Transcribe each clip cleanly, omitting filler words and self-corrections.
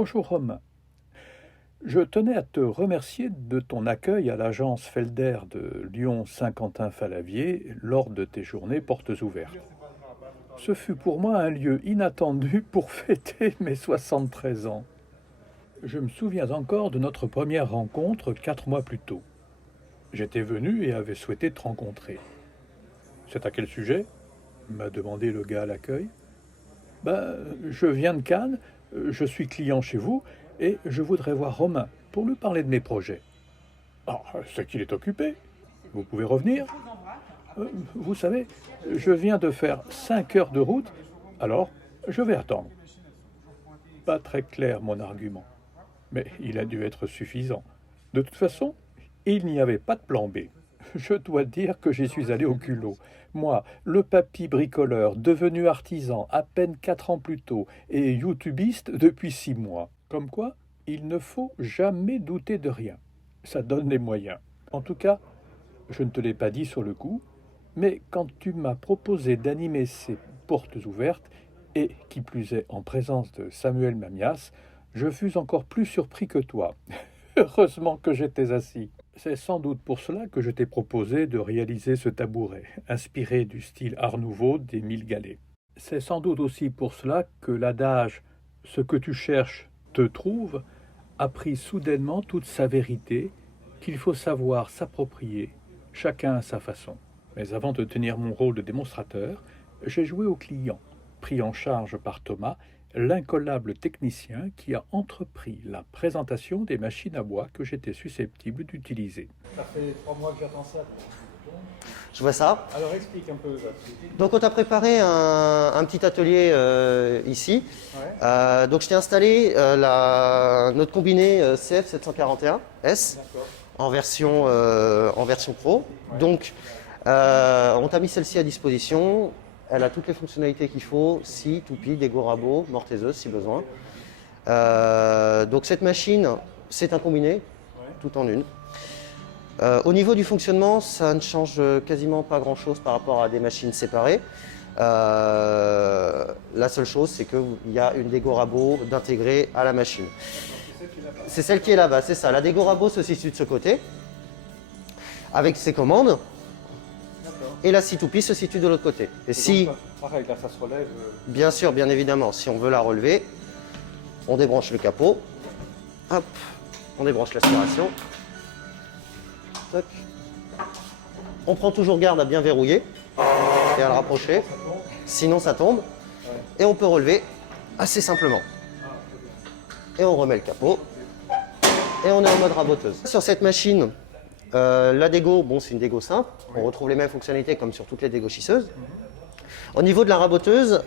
Bonjour Romain. Je tenais à te remercier de ton accueil à l'agence Felder de Lyon-Saint-Quentin-Fallavier lors de tes journées portes ouvertes. Ce fut pour moi un lieu inattendu pour fêter mes 73 ans. Je me souviens encore de notre première rencontre 4 mois plus tôt. J'étais venu et avais souhaité te rencontrer. C'est à quel sujet? M'a demandé le gars à l'accueil. Je viens de Cannes, je suis client chez vous et je voudrais voir Romain pour lui parler de mes projets. Ah, c'est qu'il est occupé. Vous pouvez revenir? Vous savez, je viens de faire 5 heures de route, alors je vais attendre. Pas très clair mon argument, mais il a dû être suffisant. De toute façon, il n'y avait pas de plan B. Je dois dire que j'y suis allé au culot. Moi, le papy bricoleur, devenu artisan à peine 4 ans plus tôt et youtubiste depuis 6 mois. Comme quoi, il ne faut jamais douter de rien. Ça donne les moyens. En tout cas, je ne te l'ai pas dit sur le coup, mais quand tu m'as proposé d'animer ces portes ouvertes, et qui plus est en présence de Samuel Mamias, je fus encore plus surpris que toi. Heureusement que j'étais assis. C'est sans doute pour cela que je t'ai proposé de réaliser ce tabouret, inspiré du style Art Nouveau d'Émile Gallet. C'est sans doute aussi pour cela que l'adage « ce que tu cherches te trouve » a pris soudainement toute sa vérité, qu'il faut savoir s'approprier, chacun à sa façon. Mais avant de tenir mon rôle de démonstrateur, j'ai joué au client, pris en charge par Thomas, l'incollable technicien qui a entrepris la présentation des machines à bois que j'étais susceptible d'utiliser. Ça fait 3 mois que j'attends ça. Je vois ça. Alors explique un peu. Donc on t'a préparé un petit atelier ici. Ouais. Donc je t'ai installé notre combiné CF741S en version Pro. Ouais. Donc on t'a mis celle-ci à disposition. Elle a toutes les fonctionnalités qu'il faut, scie, toupie, dégo rabot, mortaiseuse si besoin. Donc cette machine, c'est un combiné, tout en une. Au niveau du fonctionnement, ça ne change quasiment pas grand-chose par rapport à des machines séparées. La seule chose, c'est qu'il y a une dégo rabot d'intégrer à la machine. C'est celle qui est là-bas, c'est ça. La dégo rabot se situe de ce côté, avec ses commandes. Et la scie toupie se situe de l'autre côté. Et si, pareil, là, ça se relève. Bien sûr, bien évidemment, si on veut la relever, on débranche le capot, hop, on débranche l'aspiration, toc. On prend toujours garde à bien verrouiller et à le rapprocher, sinon ça tombe. Et on peut relever assez simplement. Et on remet le capot et on est en mode raboteuse. Sur cette machine, la dégo, bon, c'est une dégo simple. On retrouve les mêmes fonctionnalités comme sur toutes les dégauchisseuses. Au niveau de la raboteuse,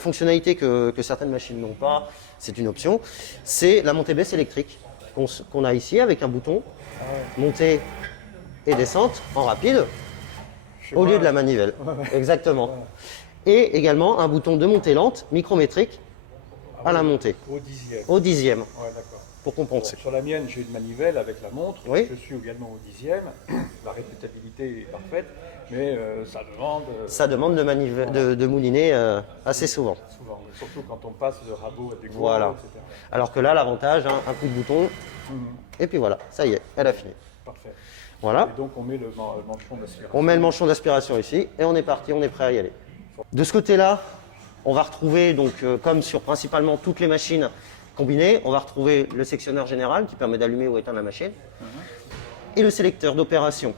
fonctionnalité que certaines machines n'ont pas, c'est une option, c'est la montée-baisse électrique qu'on a ici avec un bouton montée et descente en rapide au lieu de la manivelle. Exactement. Et également un bouton de montée lente, micrométrique, à la montée. Au dixième. Pour compenser. Sur la mienne, j'ai une manivelle avec la montre. Oui. Je suis également au 10e. La répétabilité est parfaite, mais ça demande. Ça demande de mouliner assez souvent. Surtout quand on passe de rabot à dégo, voilà. etc. Alors que là, l'avantage, un coup de bouton, et puis voilà, ça y est, elle a fini. Parfait. Voilà. Et donc on met le manchon d'aspiration. On met le manchon d'aspiration ici, et on est parti, on est prêt à y aller. De ce côté-là, on va retrouver, donc, comme sur principalement toutes les machines combinées, on va retrouver le sectionneur général qui permet d'allumer ou éteindre la machine, et le sélecteur d'opération.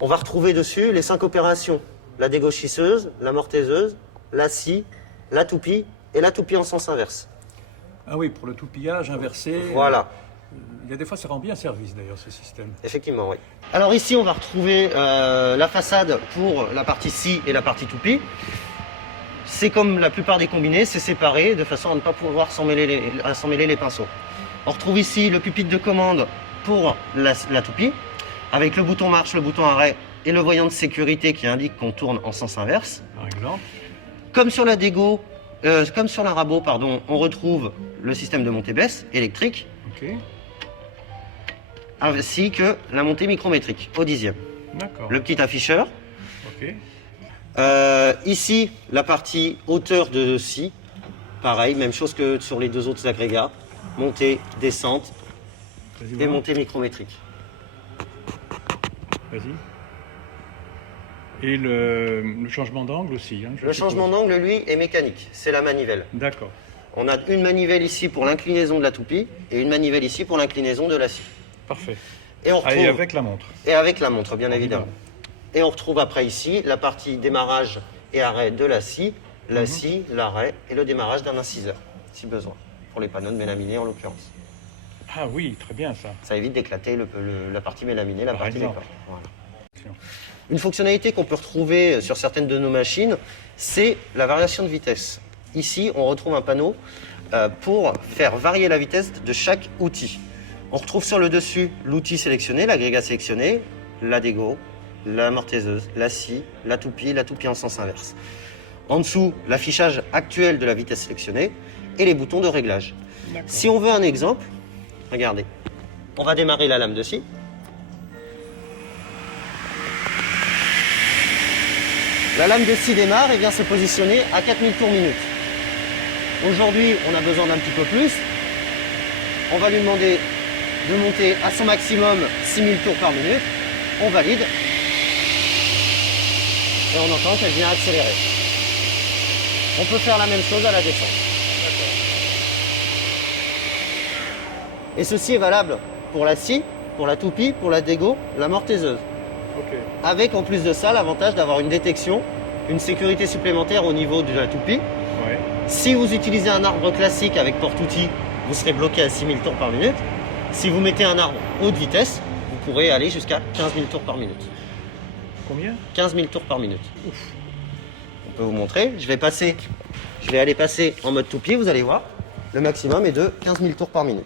On va retrouver dessus les 5 opérations, la dégauchisseuse, la mortaiseuse, la scie, la toupie et la toupie en sens inverse. Ah oui, pour le toupillage inversé. Voilà. Il y a des fois, ça rend bien service d'ailleurs ce système. Effectivement, oui. Alors ici, on va retrouver la façade pour la partie scie et la partie toupie. C'est comme la plupart des combinés, c'est séparé de façon à ne pas pouvoir s'en mêler les pinceaux. On retrouve ici le pupitre de commande pour la toupie, avec le bouton marche, le bouton arrêt et le voyant de sécurité qui indique qu'on tourne en sens inverse. Par exemple. Comme sur la dégo, comme sur la rabot, pardon, on retrouve le système de montée-baisse électrique, ainsi que la montée micrométrique au 10e. D'accord. Le petit afficheur. Ok. Ici, la partie hauteur de scie, pareil, même chose que sur les deux autres agrégats. montée, descente Vas-y, et voir. montée micrométrique. Vas-y. Et le changement d'angle aussi. Hein, je Le suppose. changement d'angle, lui, est mécanique. C'est la manivelle. D'accord. On a une manivelle ici pour l'inclinaison de la toupie et une manivelle ici pour l'inclinaison de la scie. Parfait. Et on retrouve... Et avec la montre. Et avec la montre, bien évidemment. Et on retrouve après ici la partie démarrage et arrêt de la scie, la scie, l'arrêt et le démarrage d'un inciseur, si besoin, pour les panneaux de mélaminés en l'occurrence. Ah oui, très bien ça. Ça évite d'éclater la partie mélaminée, la Par partie exemple. décor. Voilà. Une fonctionnalité qu'on peut retrouver sur certaines de nos machines, c'est la variation de vitesse. Ici, on retrouve un panneau pour faire varier la vitesse de chaque outil. On retrouve sur le dessus l'outil sélectionné, l'agrégat sélectionné, la dégo, la mortaiseuse, la scie, la toupie en sens inverse. En dessous, l'affichage actuel de la vitesse sélectionnée et les boutons de réglage. Si on veut un exemple, regardez, on va démarrer la lame de scie. La lame de scie démarre et vient se positionner à 4000 tours minute. Aujourd'hui, on a besoin d'un petit peu plus. On va lui demander de monter à son maximum 6000 tours par minute. On valide. Et on entend qu'elle vient accélérer. On peut faire la même chose à la descente. Et ceci est valable pour la scie, pour la toupie, pour la dégo, la mortaiseuse. Ok. Avec en plus de ça l'avantage d'avoir une détection, une sécurité supplémentaire au niveau de la toupie. Ouais. Si vous utilisez un arbre classique avec porte-outil, vous serez bloqué à 6000 tours par minute. Si vous mettez un arbre haute vitesse, vous pourrez aller jusqu'à 15 000 tours par minute. Combien? 15 000 tours par minute. On peut vous montrer. Je vais aller passer en mode toupie, vous allez voir. Le maximum est de 15 000 tours par minute.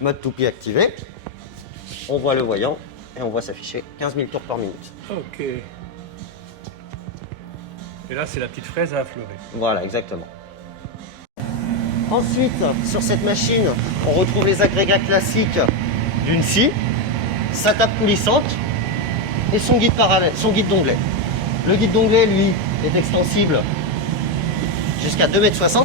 Mode toupie activé. On voit le voyant et on voit s'afficher 15 000 tours par minute. Ok. Et là, c'est la petite fraise à affleurer. Voilà, exactement. Ensuite, sur cette machine, on retrouve les agrégats classiques d'une scie, sa table coulissante et son guide parallèle, son guide d'onglet. Le guide d'onglet, lui, est extensible jusqu'à 2,60 m.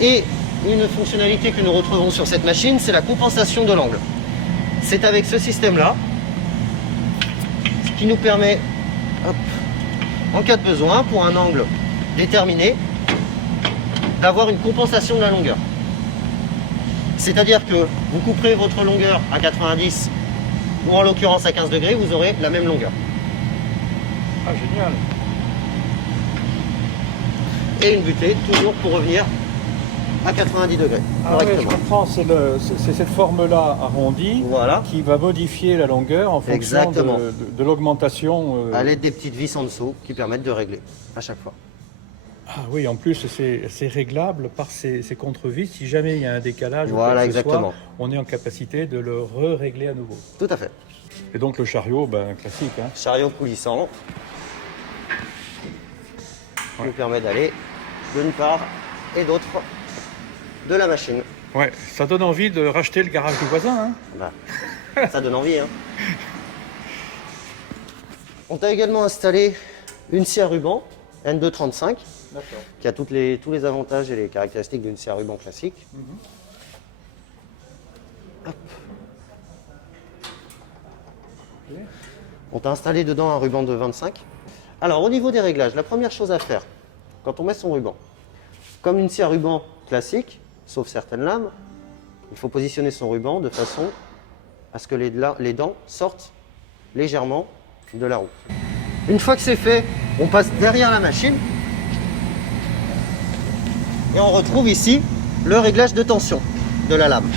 Et une fonctionnalité que nous retrouvons sur cette machine, c'est la compensation de l'angle. C'est avec ce système-là, ce qui nous permet, hop, en cas de besoin, pour un angle déterminé, d'avoir une compensation de la longueur. C'est-à-dire que vous couperez votre longueur à 90 ou en l'occurrence à 15 degrés, vous aurez la même longueur. Ah, génial. Et une butée, toujours pour revenir à 90 degrés. Ah ouais, je correctement. comprends, c'est cette forme-là arrondie Voilà. qui va modifier la longueur en fonction Exactement. de l'augmentation. À l'aide des petites vis en dessous qui permettent de régler à chaque fois. Ah oui, en plus, c'est réglable par ces contre-vis. Si jamais il y a un décalage, ou Voilà, quoi que ce exactement. soit, on est en capacité de le régler à nouveau. Tout à fait. Et donc le chariot, ben, classique. Hein. Chariot coulissant qui nous permet d'aller d'une part et d'autre de la machine. Ouais, ça donne envie de racheter le garage du voisin. Hein. Bah, ça donne envie. Hein. On t'a également installé une scie à ruban N235 qui a tous les avantages et les caractéristiques d'une scie à ruban classique. Hop. On t'a installé dedans un ruban de 25. Alors au niveau des réglages, la première chose à faire quand on met son ruban, comme une scie à ruban classique, sauf certaines lames, il faut positionner son ruban de façon à ce que les dents sortent légèrement de la roue. Une fois que c'est fait, on passe derrière la machine et on retrouve ici le réglage de tension de la lame.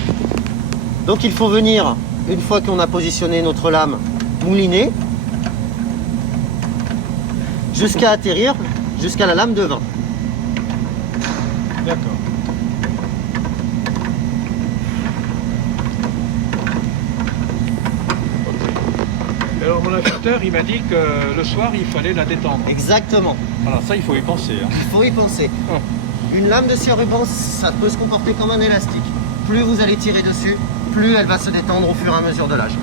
Donc il faut venir, une fois qu'on a positionné notre lame, mouliner jusqu'à atterrir jusqu'à la lame de 20. D'accord. Alors mon acheteur, il m'a dit que le soir, il fallait la détendre. Exactement, Alors ça, il faut y penser. Hein. il faut y penser. Une lame de scie à ruban, ça peut se comporter comme un élastique. Plus vous allez tirer dessus, plus elle va se détendre au fur et à mesure de l'âge.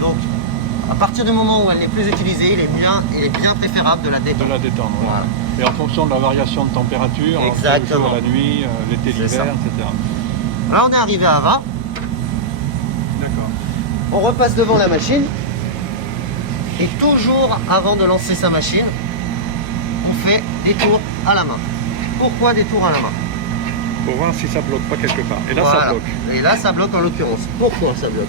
Donc, À partir du moment où elle n'est plus utilisée, il est bien préférable de la détendre. De la détendre, Voilà. Et en fonction de la variation de température, Exactement. entre le jour, la nuit, l'été, C'est ça. l'hiver, etc. Là, on est arrivé à Ava. D'accord. On repasse devant la machine. Et toujours avant de lancer sa machine, on fait des tours à la main. Pourquoi des tours à la main? Pour voir si ça bloque pas quelque part. Et là, Voilà. ça bloque. Et là, ça bloque en l'occurrence. Pourquoi ça bloque?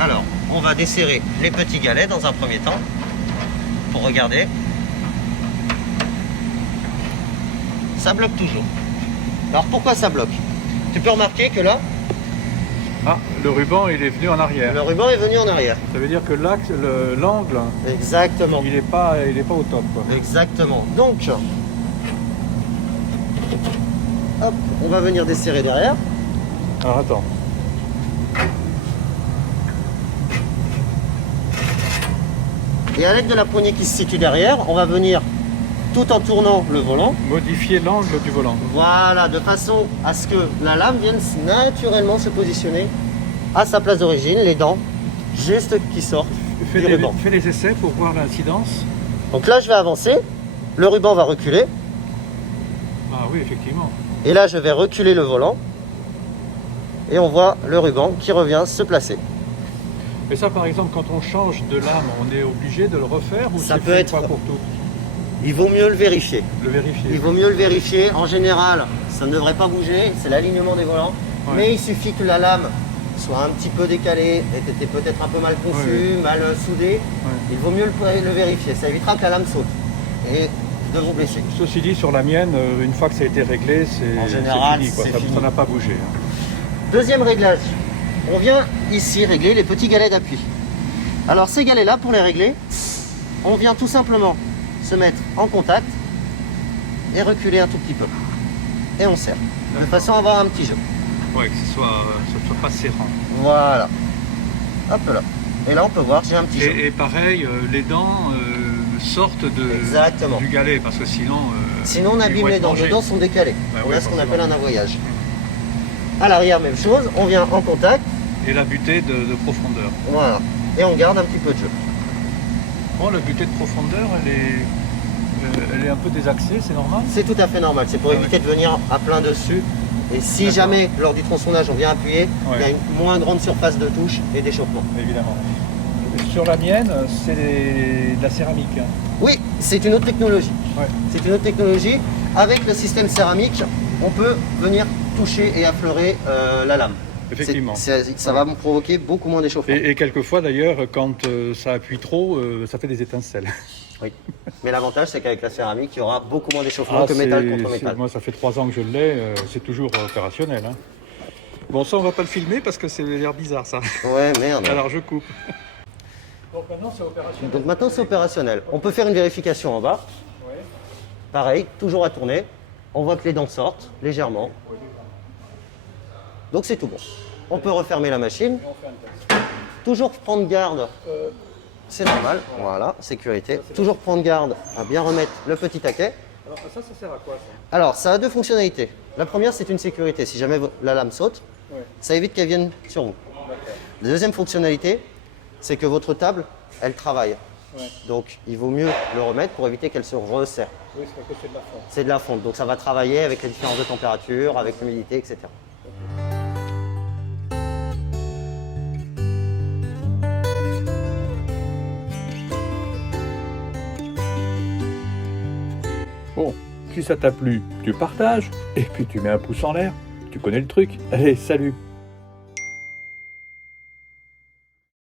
Alors, on va desserrer les petits galets dans un premier temps pour regarder. Ça bloque toujours. Alors, pourquoi ça bloque? Tu peux remarquer que là, Ah, le ruban, il est venu en arrière. le ruban est venu en arrière. Ça veut dire que l'axe, l'angle, Exactement. il est pas au top, quoi. Exactement. Donc, hop, on va venir desserrer derrière. Alors attends. Et à l'aide de la poignée qui se situe derrière, on va venir, tout en tournant le volant, Modifier l'angle du volant. voilà, de façon à ce que la lame vienne naturellement se positionner à sa place d'origine, les dents juste qui sortent du ruban. Fais les essais pour voir l'incidence. Donc là, je vais avancer, le ruban va reculer, Ah oui, effectivement. et là, je vais reculer le volant, et on voit le ruban qui revient se placer. Mais ça, par exemple, quand on change de lame, on est obligé de le refaire ou Ça c'est peut fait être- pas pour tout? Il vaut mieux le vérifier. Le vérifier. Il vaut mieux le vérifier. En général, ça ne devrait pas bouger, c'est l'alignement des volants. Ouais. Mais il suffit que la lame soit un petit peu décalée, ait été peut-être un peu mal conçue, mal soudée. Il vaut mieux le vérifier. Ça évitera que la lame saute et de vous blesser. Ceci dit, sur la mienne, une fois que ça a été réglé, En c'est général, fini, quoi. c'est Ça fini. ça n'a pas bougé, hein. Deuxième réglage. On vient ici régler les petits galets d'appui. Alors ces galets-là, pour les régler, on vient tout simplement se mettre en contact et reculer un tout petit peu. Et on serre. De façon à avoir un petit jeu. Ouais, que ce soit pas serrant. Voilà. Hop là. Et là, on peut voir, j'ai un petit jeu. Et pareil, les dents sortent Exactement. du galet, parce que sinon... Sinon, on ils abîme vont les être dents. mangés. Les dents sont décalées. Bah On ouais, a ce qu'on forcément. appelle un avoyage. À l'arrière, même chose. On vient en contact. Et la butée de profondeur. Voilà. Et on garde un petit peu de jeu. Bon, la butée de profondeur, elle est un peu désaxée, c'est normal? C'est tout à fait normal. C'est pour Ah éviter de venir à plein dessus. Et si D'accord. jamais, lors du tronçonnage, on vient appuyer, il y a Ouais. une moins grande surface de touche et d'échauffement. Évidemment. Sur la mienne, c'est de la céramique, hein. Oui, c'est une autre technologie. Ouais. C'est une autre technologie. Avec le système céramique, on peut venir toucher et affleurer la lame. Effectivement. Ça va me provoquer beaucoup moins d'échauffement. Et quelquefois, d'ailleurs, quand ça appuie trop, ça fait des étincelles. Oui. Mais l'avantage, c'est qu'avec la céramique, il y aura beaucoup moins d'échauffement que métal contre métal. Moi, ça fait 3 ans que je l'ai, c'est toujours opérationnel, hein. Bon, ça, on va pas le filmer parce que c'est l'air bizarre, ça. Ouais, merde. Alors, je coupe. Donc maintenant, c'est opérationnel. Donc maintenant, c'est opérationnel. On peut faire une vérification en bas. Ouais. Pareil, toujours à tourner. On voit que les dents sortent légèrement. Donc c'est tout bon. On peut refermer la machine. On fait un test. Toujours prendre garde. C'est normal. Voilà, sécurité. Toujours prendre garde à bien remettre le petit taquet. Alors, ça sert à quoi, ça? Alors, ça a deux fonctionnalités. La première, c'est une sécurité. Si jamais la lame saute, Ouais. ça évite qu'elle vienne sur vous. D'accord. La deuxième fonctionnalité, c'est que votre table, elle travaille. Ouais. Donc, il vaut mieux le remettre pour éviter qu'elle se resserre. Oui, c'est parce que c'est de la fonte. C'est de la fonte, donc ça va travailler avec les différences de température, avec l'humidité, etc. Bon, si ça t'a plu, tu partages, et puis tu mets un pouce en l'air. Tu connais le truc. Allez, salut!